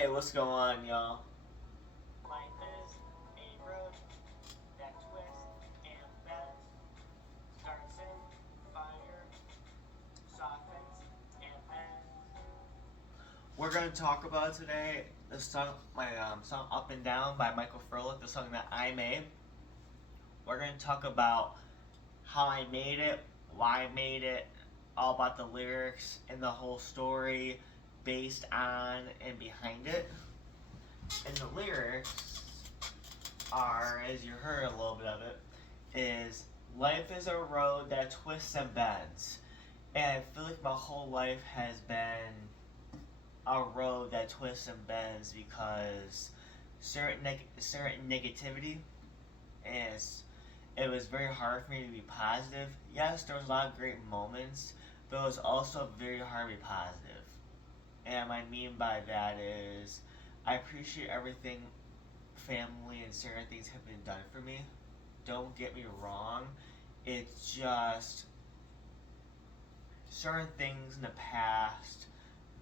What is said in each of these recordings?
Hey, what's going on, y'all? Life is a road that twists and bends, starts in fire, softens and mends. We're gonna talk about today the song, my song "Up and Down" by Michael Furlick, the song that I made. We're gonna talk about how I made it, why I made it, all about the lyrics and the whole story based on and behind it. And the lyrics are, as you heard a little bit of it, is life is a road that twists and bends. And I feel like my whole life has been a road that twists and bends because certain negativity is it was very hard for me to be positive. Yes, there was a lot of great moments, but it was also very hard to be positive. And what I mean by that is I appreciate everything family and certain things have been done for me. Don't get me wrong. It's just certain things in the past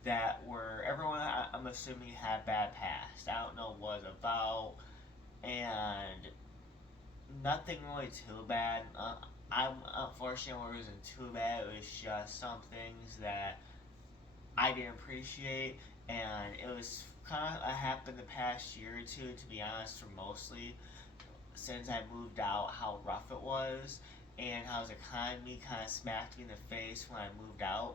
that were everyone I'm assuming had bad past. I don't know what it's about, and nothing really too bad. I'm unfortunately it wasn't too bad. It was just some things that I didn't appreciate, and it was kind of happened the past year or two. To be honest, for mostly since I moved out, how rough it was, and how the economy kind of smacked me in the face when I moved out.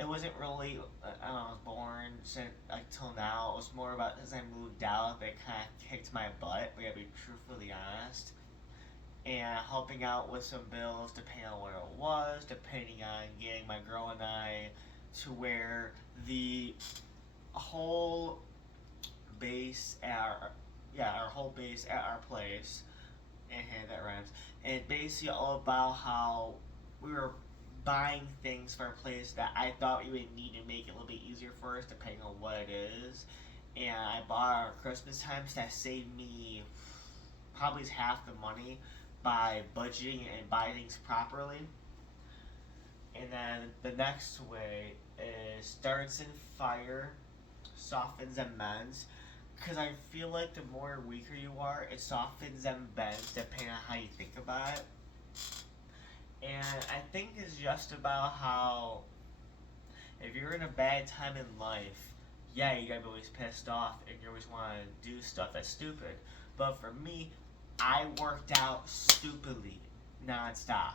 It wasn't really I was born since like till now. It was more about as I moved out that kind of kicked my butt. We gotta be truthfully honest. And helping out with some bills, depending on what it was, depending on getting my girl and I to where the whole base at our whole base at our place, and that rhymes. And it's basically all about how we were buying things for a place that I thought we would need to make it a little bit easier for us, depending on what it is. And I bought our Christmas time, so that saved me probably half the money by budgeting and buying things properly. And then the next way is starts in fire, softens and mends. Because I feel like the more weaker you are, it softens and bends depending on how you think about it. And I think it's just about how if you're in a bad time in life, yeah, you gotta be always pissed off and you always want to do stuff that's stupid. But for me, I worked out stupidly nonstop.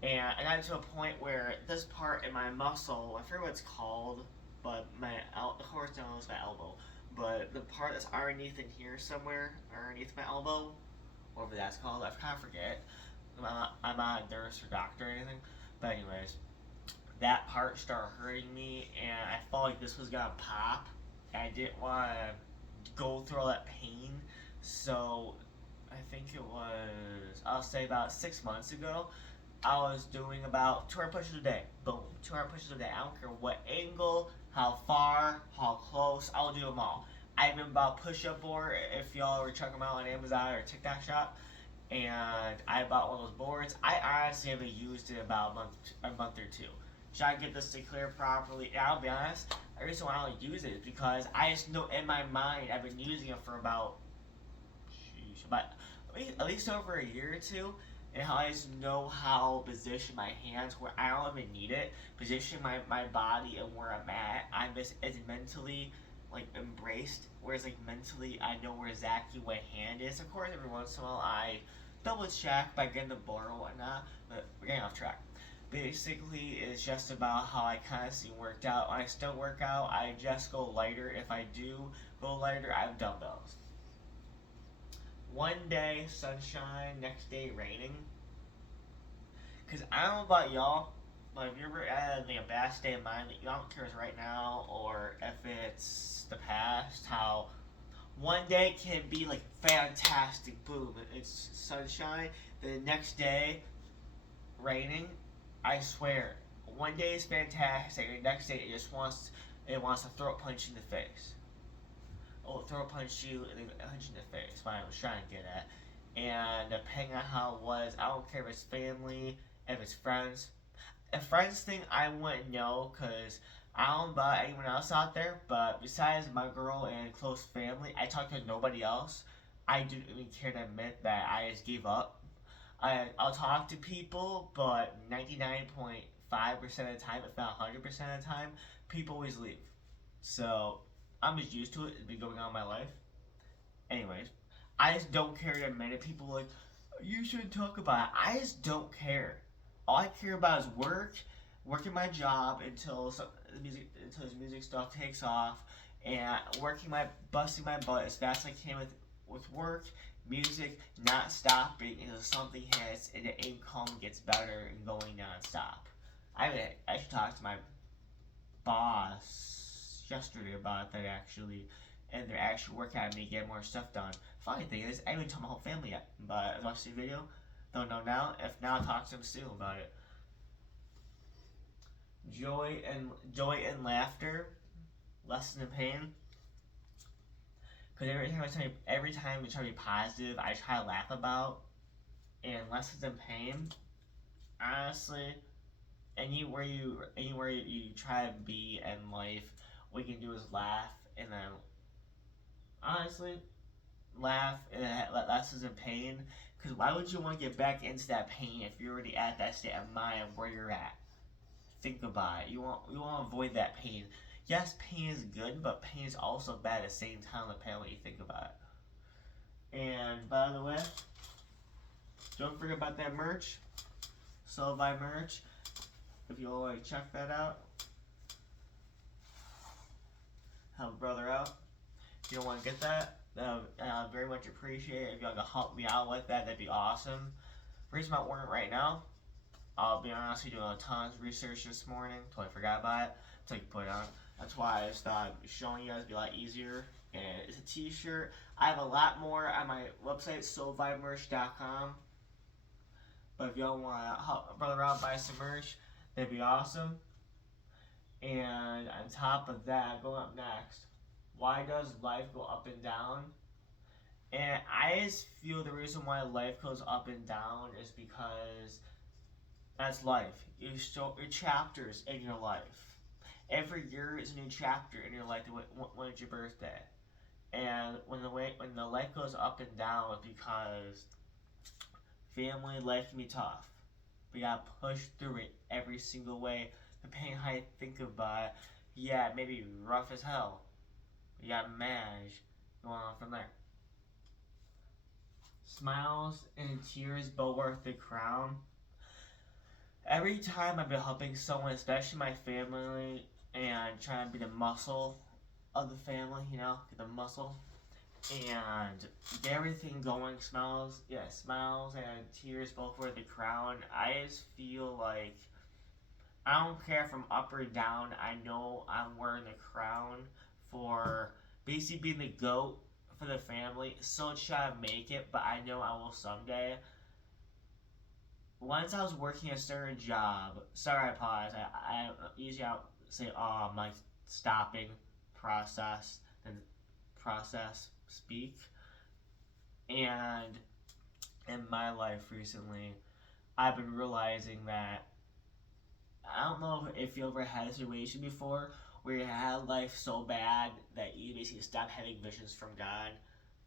And I got to a point where this part in my muscle, I forget what it's called, but of course, knows my elbow. But the part that's underneath in here somewhere, underneath my elbow, whatever that's called, I kind of forget. I'm not a nurse or doctor or anything. But anyways, that part started hurting me, and I felt like this was gonna pop. And I didn't want to go through all that pain, so I think it was I'll say about 6 months ago. I was doing about 200 pushes a day. Boom, 200 pushes a day. I don't care what angle, how far, how close. I'll do them all. I even bought push-up board if y'all were checking them out on Amazon or TikTok Shop, and I bought one of those boards. I honestly haven't used it about a month or two. Try to get this to clear properly. And I'll be honest, the reason why I don't use it is because I just know in my mind I've been using it for about, sheesh, about at least over a year or two, and how I just know how to position my hands where I don't even need it, position my body and where I'm at. I'm just it's mentally like embraced, whereas like mentally I know where exactly what hand is. Of course, every once in a while I double check by getting the board or whatnot, but we're getting off track. Basically, it's just about how I kind of see worked out. When I still work out, I just go lighter. If I do go lighter, I have dumbbells. One day sunshine, next day raining. Cause I don't know about y'all, but if you're ever at like a bad state of mind that you don't care if it's right now or if it's the past, how one day can be like fantastic, boom, it's sunshine. The next day raining. I swear, one day is fantastic. The next day it wants to throw a punch in the face. Oh, throw a punch you and then punch in the face. What I was trying to get at. And depending on how it was, I don't care if it's family, if it's friends. A friends thing I wouldn't know because I don't know about anyone else out there, but besides my girl and close family, I talk to nobody else. I didn't even care to admit that I just gave up. I'll talk to people, but 99.5% of the time, if not 100% of the time, people always leave. So I'm just used to it. It's been going on in my life. Anyways, I just don't care to admit it. People are like, you should talk about it. I just don't care. All I care about is working my job until this music stuff takes off, and busting my butt as fast as I can with work, music, not stopping until something hits and the income gets better and going nonstop. I should talk to my boss yesterday about that actually, and they're actually working on me to get more stuff done. Funny thing is, I haven't told my whole family yet, but I watched the video. Don't know now. If not, I'll talk to them soon about it. Joy and laughter, lessen the pain. Because every time we try to be positive, I try to laugh about and lessen the pain. Honestly, anywhere you try to be in life, what you can do is laugh, and then honestly, laugh and it lessens the pain. Because why would you want to get back into that pain if you're already at that state of mind where you're at? Think about it. You want to avoid that pain. Yes, pain is good, but pain is also bad at the same time. Depending on what you think about it. And by the way, don't forget about that merch. Soul Vibe merch. If you want to check that out, help a brother out. If you don't want to get that, I very much appreciate it. If y'all can help me out with that, that'd be awesome. Reason I'm wearing it right now, I'll be honest, doing a ton of research this morning. Totally forgot about it. Until you put it on. That's why I just thought showing you guys would be a lot easier. And it's a t-shirt. I have a lot more on my website, soulvibemerch.com. But if y'all want to help a brother out, buy some merch, that'd be awesome. And on top of that, going up next, why does life go up and down? And I just feel the reason why life goes up and down is because that's life. You start your chapters in your life. Every year is a new chapter in your life. When it's your birthday, and when the life goes up and down, it's because family life can be tough. We gotta push through it every single way. Depending on how you think about it, yeah, it may be rough as hell. You gotta manage going on from there. Smiles and tears both worth the crown. Every time I've been helping someone, especially my family, and trying to be the muscle of the family, get the muscle, and get everything going, smiles and tears both wear the crown. I just feel like I don't care if I'm up or down, I know I'm wearing the crown for basically being the GOAT for the family. Still try to make it, but I know I will someday. Once I was working a certain job, sorry I pause, I usually I'll say, oh, I'm like stopping, process, then speak. And in my life recently, I've been realizing that I don't know if you ever had a situation before where you had life so bad that you basically stopped having visions from God.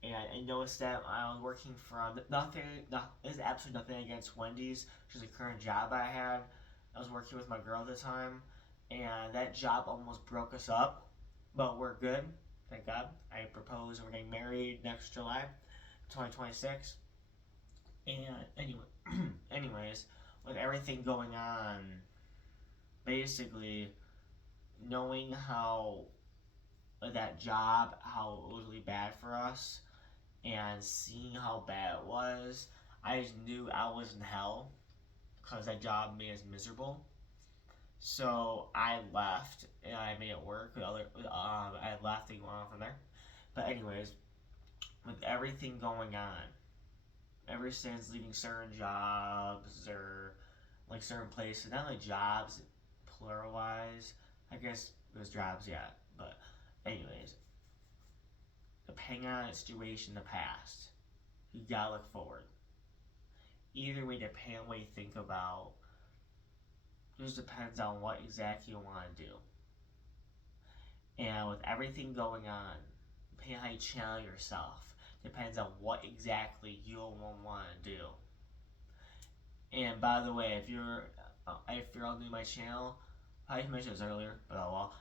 And I noticed that I was working from there's absolutely nothing against Wendy's, which is the current job I had. I was working with my girl at the time, and that job almost broke us up, but we're good, thank God. I proposed and we're getting married next July, 2026. And anyways, with everything going on, basically knowing how that job, how it was really bad for us, and seeing how bad it was, I just knew I was in hell because that job made us miserable. So I left and I made it work. I left and went on from there. But anyways, with everything going on, ever since leaving certain jobs or like certain places, not like jobs, plural wise, I guess it was jobs, yeah. But anyways, depending on the situation in the past, you gotta look forward. Either way, depending on what you think about, just depends on what exactly you want to do. And with everything going on, depending on how you channel yourself, depends on what exactly you want to do. And by the way, if you're all new to my channel, I mentioned this earlier, but oh well.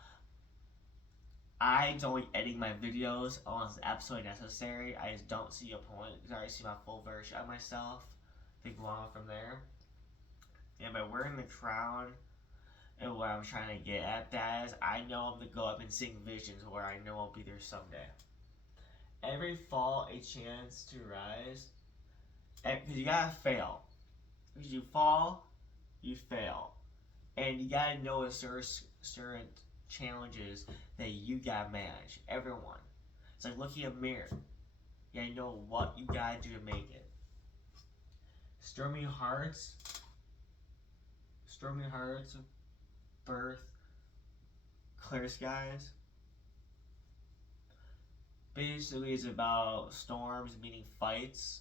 I don't like editing my videos unless it's absolutely necessary. I just don't see a point because I already see my full version of myself. Think along from there. And by wearing the crown, and what I'm trying to get at that is, I know I'm gonna go up and seeing visions where I know I'll be there someday. Every fall, a chance to rise, because you gotta fail. Because you fall, you fail, and you gotta know a certain challenges that you gotta manage. Everyone, it's like looking in a mirror. You gotta know what you gotta do to make it. Stormy Hearts, Birth, Clear Skies. Basically, it's about storms, meaning fights.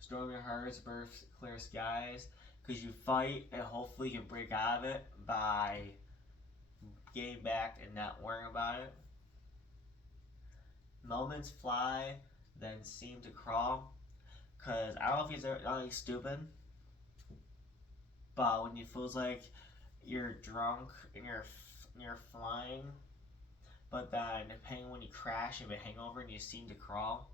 Stormy Hearts, Birth, Clear Skies. Because you fight and hopefully you can break out of it by getting back and not worrying about it. Moments fly, then seem to crawl. Because I don't know if he's really stupid, but when it feels like you're drunk and you're flying, but then depending on when you crash and have a hangover and you seem to crawl,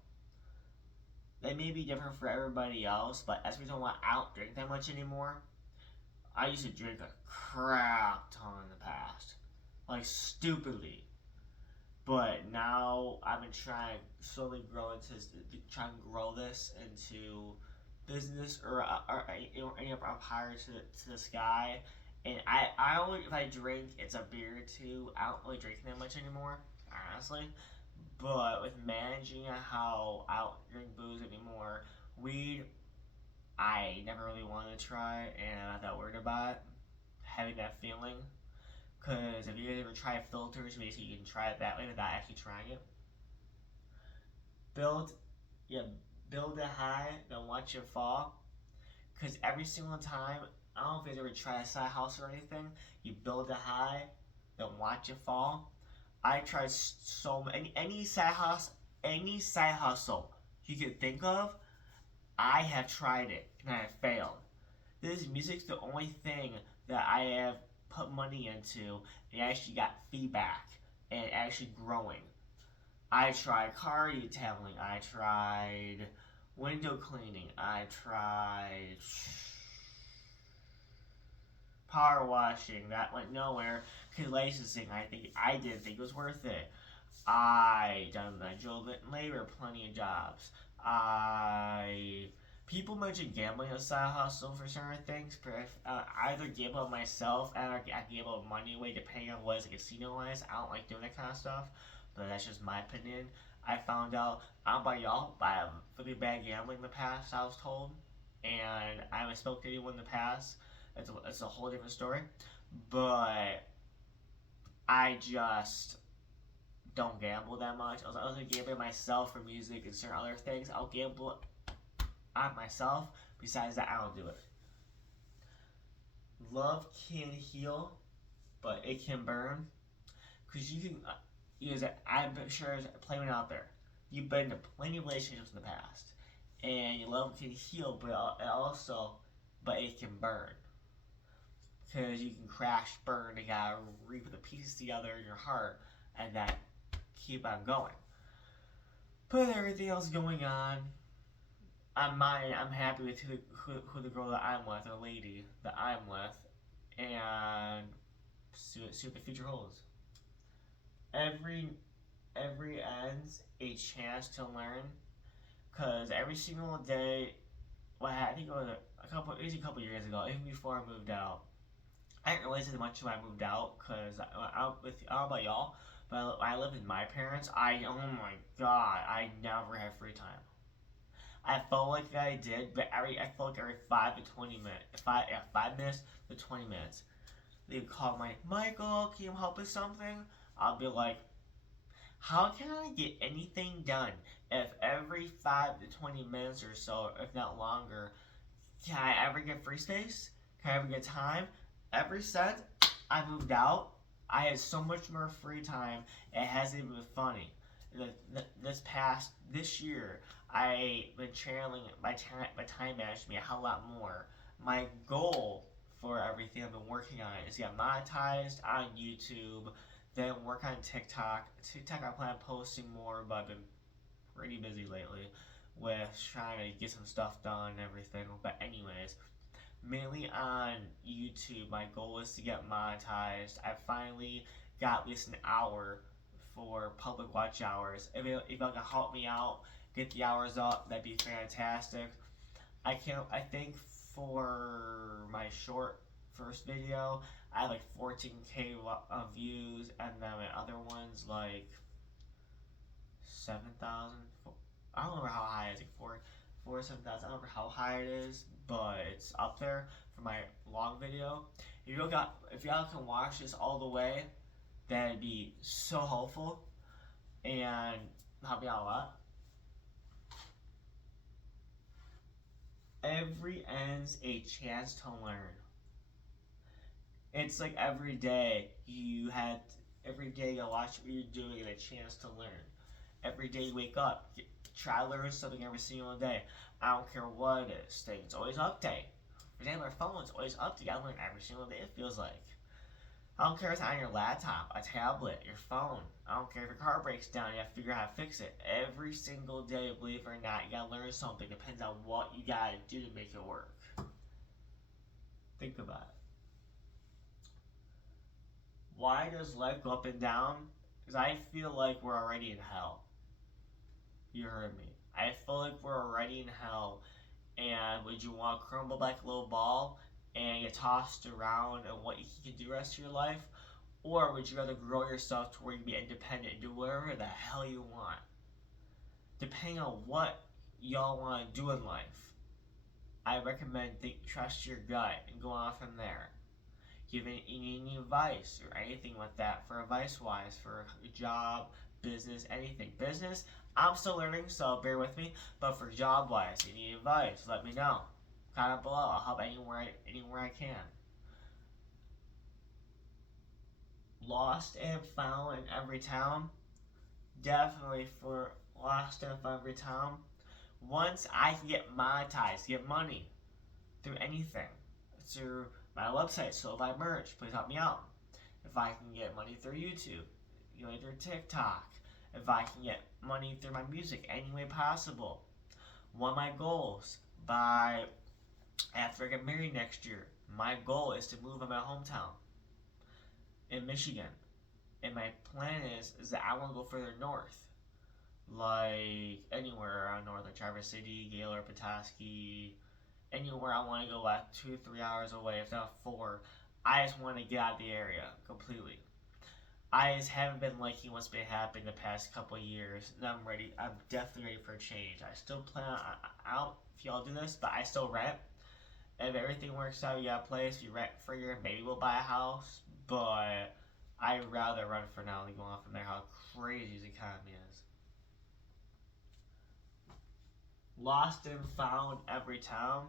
that may be different for everybody else. But as we don't want, I don't drink that much anymore. I used to drink a crap ton in the past, like stupidly. But now I've been trying to slowly grow this into business or any up higher to the sky. And I only, if I drink, it's a beer or two. I don't really drink that much anymore, honestly. But with managing how I don't drink booze anymore, weed, I never really wanted to try, and I'm not that worried about it, having that feeling. Because if you guys ever try filters, basically you can try it that way without actually trying it. Build it high, then watch it fall. Because every single time, I don't know if you guys ever try a side hustle or anything, you build it high, then watch it fall. I tried so many, any side hustle you could think of, I have tried it and I have failed. This music's the only thing that I have put money into and actually got feedback and actually growing. I tried car detailing, I tried window cleaning, I tried power washing, that went nowhere. Cause licensing, I didn't think it was worth it. I done manual labor, plenty of jobs. People mention gambling as a side hustle for certain things, but if I either gamble on myself and I gamble money away depending on what is a casino is. I don't like doing that kind of stuff, but that's just my opinion. I found out, I don't know about y'all, but I have really bad gambling in the past, I was told, and I haven't spoken to anyone in the past. It's a whole different story, but I just don't gamble that much. I was gonna gamble myself for music and certain other things. I'll gamble on myself. Besides that, I don't do it. Love can heal, but it can burn. Because you can, I'm sure there's plenty out there. You've been in plenty of relationships in the past. And your love can heal, but it can burn. Because you can crash, burn, and gotta re-put the pieces together in your heart, and then keep on going. But with everything else going on, I'm happy with who the girl that I'm with, or lady that I'm with, and see what the future holds. Every end's a chance to learn, cause every single day, well, I think it was a couple years ago, even before I moved out. I didn't realize as much when I moved out, cause I don't know about y'all, but when I lived with my parents, oh my god, I never had free time. I felt like I did, but I felt like every 5 to 20 minutes, 5 minutes to 20 minutes, they'd call Michael, can you help with something? I'll be like, how can I get anything done if every 5 to 20 minutes or so, if not longer, can I ever get free space? Can I ever get time? Ever since I moved out, I had so much more free time. It hasn't even been funny. This year, I've been channeling my time management a hell lot more. My goal for everything I've been working on is to get monetized on YouTube, then work on TikTok. TikTok I plan on posting more, but I've been pretty busy lately with trying to get some stuff done and everything. But anyways, mainly on YouTube, my goal is to get monetized. I finally got at least an hour for public watch hours. If y'all can help me out, get the hours up, that'd be fantastic. I think for my short first video, I had like 14K views, and then my other ones like 7,000. I don't remember how high it is, like 7,000. I don't remember how high it is, but it's up there for my long video. If y'all can watch this all the way, that'd be so helpful and help me out a lot. Every end's a chance to learn. It's like every day you watch what you're doing and a chance to learn. Every day you wake up, try to learn something every single day. I don't care what it is. Things always update. For example, our phone's always update. You gotta learn every single day. It feels like. I don't care if it's on your laptop, a tablet, your phone. I don't care if your car breaks down. You have to figure out how to fix it. Every single day, believe it or not, you gotta learn something. Depends on what you gotta do to make it work. Think about it. Why does life go up and down? Because I feel like we're already in hell. You heard me. I feel like we're already in hell. And would you want to crumble like a little ball and get tossed around and what you can do the rest of your life? Or would you rather grow yourself to where you can be independent and do whatever the hell you want? Depending on what y'all want to do in life, I recommend trust your gut and go on from there. You need any advice or anything like that for advice wise, for a job, business, anything. Business, I'm still learning, so bear with me. But for job wise, you need advice, let me know. Comment below. I'll help anywhere I can. Lost and found in every town. Definitely for lost and found every town. Once I can get monetized, get money through anything, through my website, so buy merch, please help me out. If I can get money through YouTube, through TikTok, if I can get money through my music any way possible. One of my goals after I get married next year, my goal is to move in my hometown in Michigan. And my plan is that I want to go further north, like anywhere around north, like Traverse City, Gaylord, Petoskey, anywhere I want to go, like 2-3 hours away, if not 4. I just want to get out of the area completely. I just haven't been liking what's been happening the past couple of years, and I'm ready. I'm definitely ready for a change. I still plan out if y'all do this, but I still rent. If everything works out, you got a place, you rent for a year, maybe we'll buy a house, but I'd rather run for now than go on from there. How crazy the economy is. Lost and found every town.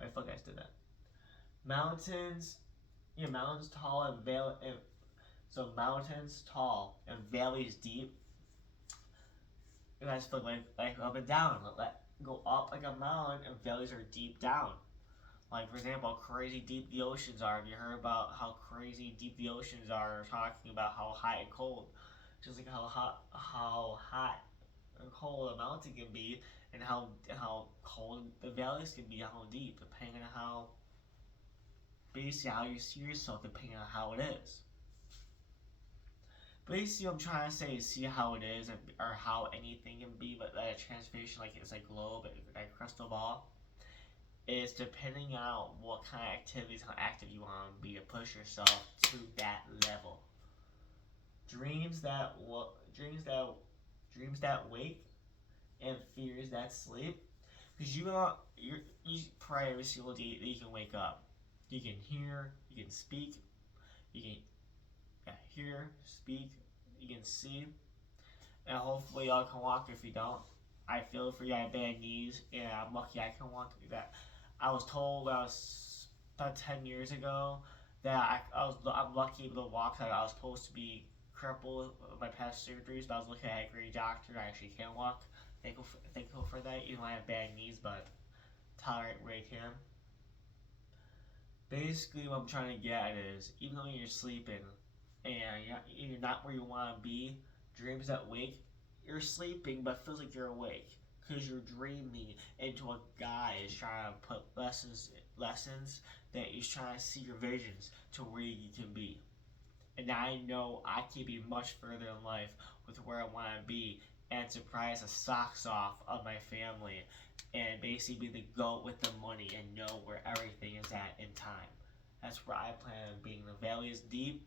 Wait, fuck, I just did that. Mountains tall and so mountains tall and valleys deep. You guys feel like up and down. Let go up like a mountain, and valleys are deep down. Like, for example, how crazy deep the oceans are. Have you heard about how crazy deep the oceans are? Talking about how hot and cold, just like how hot and cold a mountain can be, and how cold the valleys can be, how deep, depending on how you see yourself, depending on how it is. Basically, what I'm trying to say is see how it is, or how anything can be, but that transformation, like it's like globe, like crystal ball, is depending on what kind of activities, how active you want to be to push yourself to that level. Dreams that wake and fears that sleep, because you pray every single day that you can wake up. You can hear, you can speak, you can hear, speak, you can see, and hopefully y'all can walk. If you don't, I feel for you. I have bad knees, and I'm lucky I can walk like that. I was told about 10 years ago that I'm lucky able to walk. I was supposed to be crippled with my past surgeries, but I was looking at a great doctor. I actually can walk. Thankful for that. Even though I have bad knees, but tolerate where I can. Basically, what I'm trying to get at is, even though you're sleeping and you're not where you want to be, dreams that wake, you're sleeping but feels like you're awake because you're dreaming into a guy is trying to put lessons that he's trying to see your visions to where you can be. And I know I can be much further in life with where I want to be and surprise the socks off of my family and basically be the goat with the money and know where everything is at in time. That's where I plan on being. The valley is deep.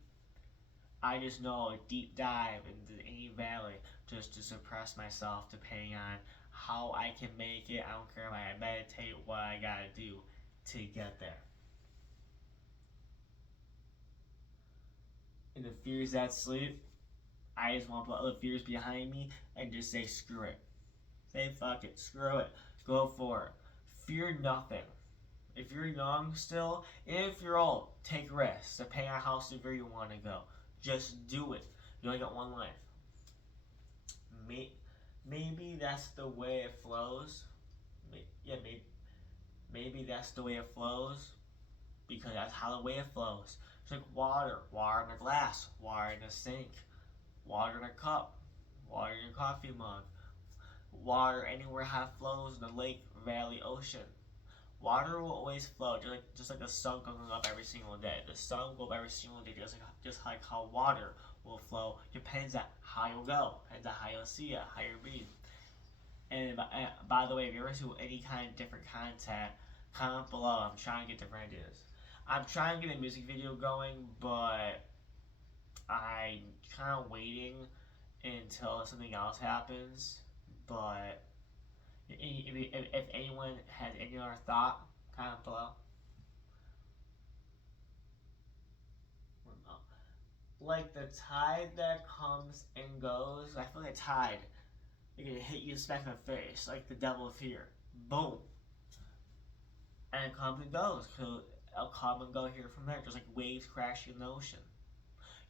I just know a deep dive into any valley just to suppress myself depending on how I can make it. I don't care if I meditate, what I gotta do to get there. And the fears that sleep, I just want to put other fears behind me and just say screw it. Say fuck it, screw it, go for it. Fear nothing. If you're young still, if you're old, take risks. Depending on how severe you want to go, just do it. You only got one life. Maybe that's the way it flows. Maybe that's the way it flows because that's how the way it flows. It's like water in a glass, water in a sink, water in a cup, water in your coffee mug, water anywhere how it flows in the lake, valley, ocean. Water will always flow, just like the sun going up every single day. The sun will go up every single day, just like how water will flow. Depends on how you go, depends on how you see it, how you read. And by the way, if you ever see any kind of different content, comment below. I'm trying to get different ideas. I'm trying to get a music video going, but I'm kind of waiting until something else happens. But if anyone has any other thought, comment below. Like the tide that comes and goes, I feel like a tide. It can hit you smack in the face, like the devil of fear. Boom. And it comes and goes. It'll come and go here from there, just like waves crashing in the ocean.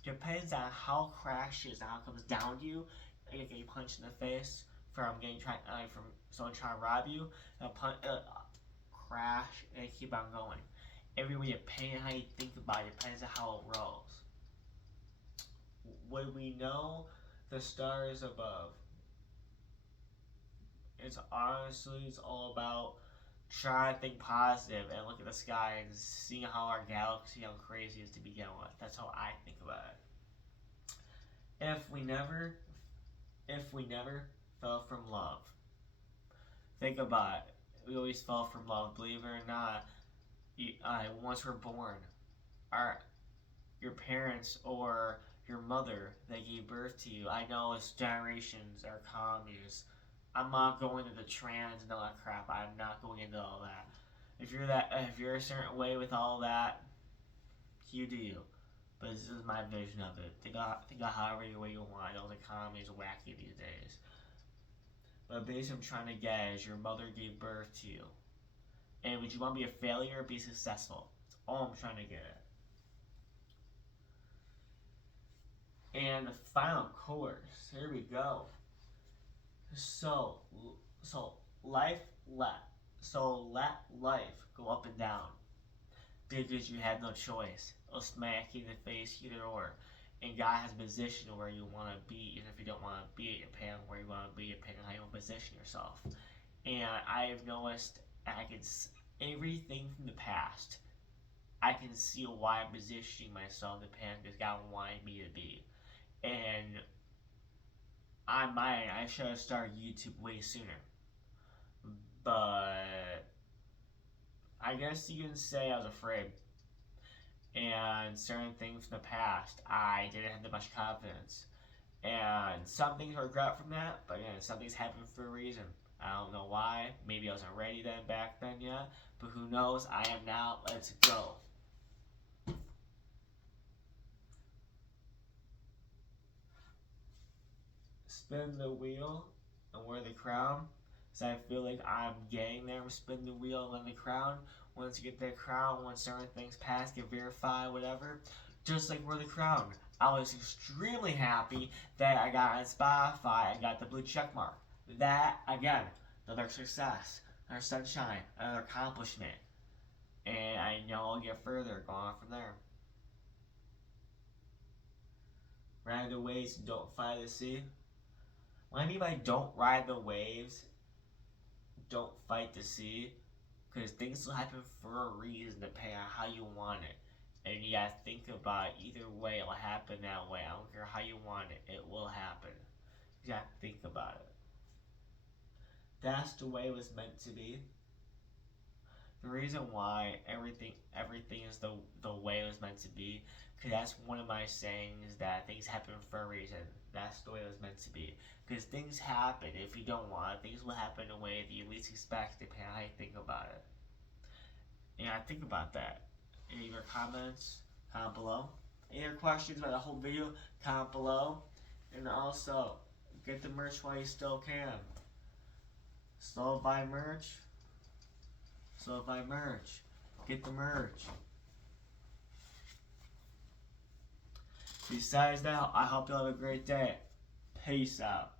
Depends on how it crashes and how it comes down to you. Like you get punched in the face from someone trying to rob you. Crash and keep on going. Everywhere depending on how you think about it, depends on how it rolls. Would we know the stars above? It's all about trying to think positive and look at the sky and seeing how our galaxy, how crazy it is to begin with. That's how I think about it. If we never fell from love, think about it. We always fell from love. Believe it or not, once we're born, your parents or your mother that gave birth to you. I know it's generations are commies. I'm not going into the trans and all that crap. I'm not going into all that. If you're a certain way with all that, you do you. But this is my vision of it. Think out however way you want. I know the economy is wacky these days. But basically, I'm trying to get is your mother gave birth to you, and would you want to be a failure or be successful? That's all I'm trying to get at. And the final course. Here we go. So let life go up and down because you have no choice. It'll smack you in the face either or. And God has a position where you want to be, even if you don't want to be it, depending on where you want to be, depending on how you want to position yourself. And I've noticed everything from the past, I can see why I'm positioning myself depending because God wanted me to be. And I should have started YouTube way sooner. But I guess you can say I was afraid. And certain things from the past, I didn't have that much confidence. And some things I regret from that, but again, some things happened for a reason. I don't know why. Maybe I wasn't ready back then yet. But who knows? I am now. Let's go. Spin the wheel and wear the crown. So I feel like I'm getting there. I'm spinning the wheel and wearing the crown. once you get that crown, once certain things pass, get verified, whatever. Just like we're the crown. I was extremely happy that I got on Spotify and got the blue check mark. That, again, another success, another sunshine, another accomplishment. And I know I'll get further going on from there. Ride the waves and don't fight the sea. What I mean by don't ride the waves, don't fight the sea, because things will happen for a reason depending on how you want it. And you gotta think about it. Either way, it'll happen that way. I don't care how you want it, it will happen. You gotta think about it. That's the way it was meant to be. The reason why everything is the way it was meant to be, because that's one of my sayings, that things happen for a reason. That's the way it was meant to be. Because things happen if you don't want it. Things will happen in a way that you least expect, depending on how you think about it. And I think about that. Any of your comments? Comment below. Any other questions about the whole video? Comment below. And also, get the merch while you still can. Slow buy merch. Slow buy merch. Get the merch. Besides that, I hope you have a great day. Peace out.